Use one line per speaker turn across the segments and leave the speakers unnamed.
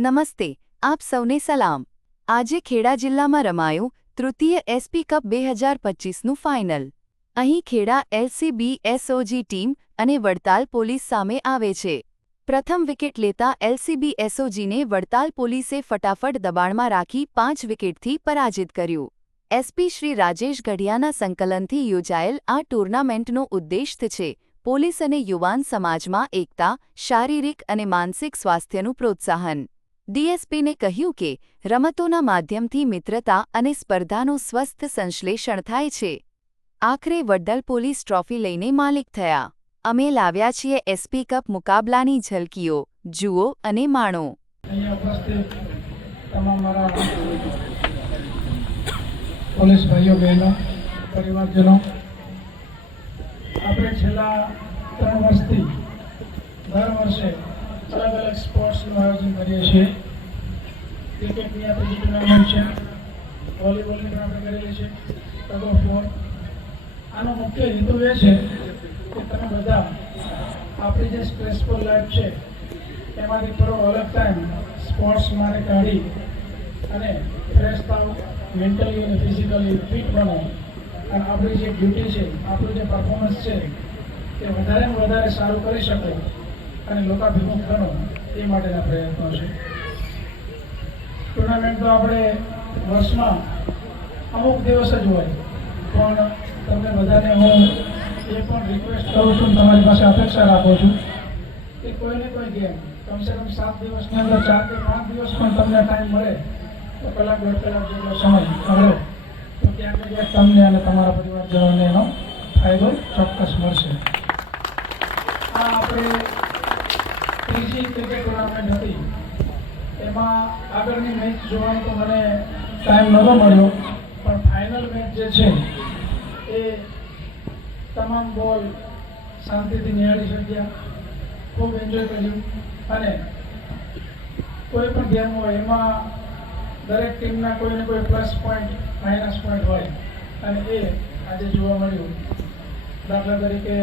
નમસ્તે, આપ સૌને સલામ. આજે ખેડા જિલ્લામાં રમાયું તૃતીય એસપી કપ બે હજાર પચીસનું ફાઇનલ અહીં ખેડા એલસીબી એસઓજી ટીમ અને વડતાલ પોલીસ સામે આવે છે. પ્રથમ વિકેટ લેતા એલસીબી એસઓજીને વડતાલ પોલીસે ફટાફટ દબાણમાં રાખી પાંચ વિકેટથી પરાજિત કર્યું. એસપી શ્રી રાજેશ ગઢિયાના સંકલનથી યોજાયેલ આ ટુર્નામેન્ટનો ઉદ્દેશ છે પોલીસ અને યુવાન સમાજમાં એકતા, શારીરિક અને માનસિક સ્વાસ્થ્યનું પ્રોત્સાહન. ડીએસપીને કહ્યું કે, રમતોના માધ્યમથી મિત્રતા અને સ્પર્ધાનું સ્વસ્થ સંશ્લેષણ થાય છે. આખરે વડ્ડલ પોલીસ ટ્રોફી લઈને માલિક થયા. અમે લાવ્યા છીએ એસપી કપ મુકાબલાની ઝલકીઓ, જુઓ અને માણો.
પોલીસ ભાઈઓ, બહેનો, પરિવારજનો. આપણે છેલ્લા ત્રણ વર્ષથી દર વર્ષે અલગ અલગ સ્પોર્ટ્સનું આયોજન કરીએ છીએ. ક્રિકેટની આપણે ટુર્નામેન્ટ છે વોલીબોલની પણ આપણે કરેલી છે ટગ ઓફ આનો મુખ્ય હેતુ એ છે કે તમે બધા આપણી જે સ્ટ્રેસફુલ લાઈફ છે, એમાંથી થોડો અલગ ટાઈમ સ્પોર્ટ્સ માટે કાઢી અને ફ્રેશ થાવ મેન્ટલી અને ફિઝિકલી ફિટ બનો અને આપણી જે ડ્યુટી છે, આપણું જે પરફોર્મન્સ છે તે વધારે વધારે સારું કરી શકો અને લોકાભિમુખ બનો એ માટેના પ્રયત્નો છે. ટુર્નામેન્ટ તો આપણે વર્ષમાં અમુક દિવસ જ હોય, પણ તમને બધાને હું એ પણ રિક્વેસ્ટ કરું છું, તમારી પાસે અપેક્ષા રાખું છું કે કોઈને કોઈ ગેમ કમસે કમ સાત દિવસની અંદર, ચાર કે પાંચ દિવસ પણ તમને ટાઈમ મળે, તો કલાક દોઢ કલાક જેટલો સમય મળે, તો ને ક્યાંક તમને અને તમારા પરિવારજનોને એનો ફાયદો ચોક્કસ મળશે. આ આપણે ત્રીજી ક્રિકેટ ટુર્નામેન્ટ હતી એમાં આગળની મેચ જોવાનો તો મને ટાઈમ નહોતો મળ્યો, પણ ફાઇનલ મેચ જે છે, એ તમામ બોલ શાંતિથી નિહાળી શક્યા. ખૂબ એન્જોય કર્યું. અને કોઈ પણ ગેમ હોય, એમાં દરેક ટીમના કોઈ ને કોઈ પ્લસ પોઈન્ટ માઇનસ પોઈન્ટ હોય. અને એ આજે જોવા મળ્યું. દાખલા તરીકે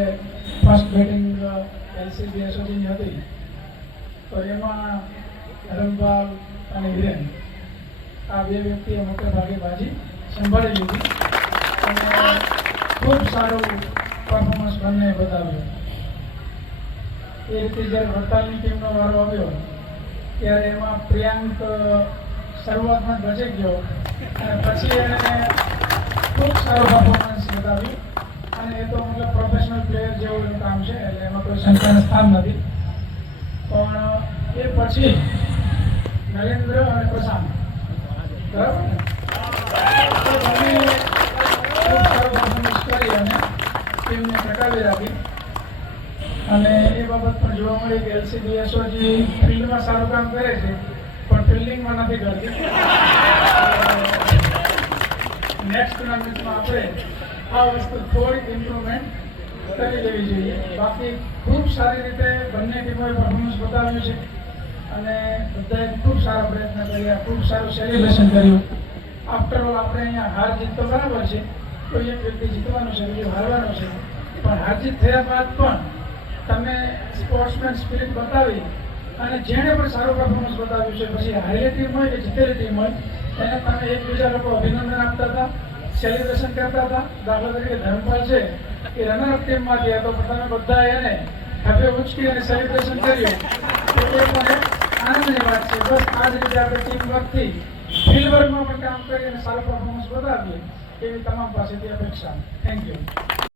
ફર્સ્ટ બેટિંગ એલસીબી એસોસીની હતી. તો એમાં રમવાલ અને હિરેન, આ બે વ્યક્તિએ મોટે ભાગે બાજી સંભાળી લીધી. અને ખૂબ સારું પરફોર્મન્સ બંને બતાવ્યું. એ રીતે જ્યારે વડતાલની ટીમનો વારો આવ્યો, ત્યારે એમાં પ્રિયાંક શરૂઆતમાં બચી ગયો અને પછી એણે ખૂબ સારું પરફોર્મન્સ બતાવ્યું. અને એ તો મતલબ પ્રોફેશનલ પ્લેયર જેવું કામ છે, એટલે એમાં કોઈ શંકાનું સ્થાન નથી. પછી નરેન્દ્ર અને પ્રશાંત. બરાબર? કરી અને તેમને ટકાવી રાખી અને એ બાબત પણ જોવા મળી કે એલસીડીએસઓ એસઓજી ફિલ્ડમાં સારું કામ કરે છે, પણ ફિલ્ડિંગમાં નથી કરતી. નેક્સ્ટ ટુર્નામેન્ટમાં આપણે આ વસ્તુ થોડીક ઇમ્પ્રુવમેન્ટ કરી લેવી જોઈએ. બાકી ખૂબ સારી રીતે બંને ટીમોએ પરફોર્મન્સ બતાવ્યું છે. અને બધાએ ખૂબ સારા પ્રયત્ન કર્યા ખૂબ સારું સેલિબ્રેશન કર્યું. આફ્ટર ઓલ આપણે અહીંયા હાર જીત તો બરાબર છે કોઈ એક વ્યક્તિ જીતવાનું છે બીજું હારવાનું છે. પણ હાર જીત થયા બાદ પણ તમે સ્પોર્ટ્સમેન સ્પિરિટ બતાવી અને જેણે પણ સારું પરફોર્મન્સ બતાવ્યું છે પછી હારેલી ટીમ હોય કે જીતેલી ટીમ હોય એને તમે એકબીજા લોકો અભિનંદન આપતા હતા સેલિબ્રેશન કરતા હતા. દાખલા તરીકે ધર્મપાલ છે એ રનરઅપ ટીમમાંથી હતો પણ તમે બધા એને હવે ઉચકી અને સેલિબ્રેશન કર્યું. તો એ પણ એક આનંદની વાત છે. બસ આ જ રીતે આપણે ટીમ વર્કથી ફિલ્ડ વર્કમાં પણ કામ કરીને સારું પરફોર્મન્સ બતાવીએ એવી તમામ પાસેથી અપેક્ષા. Thank you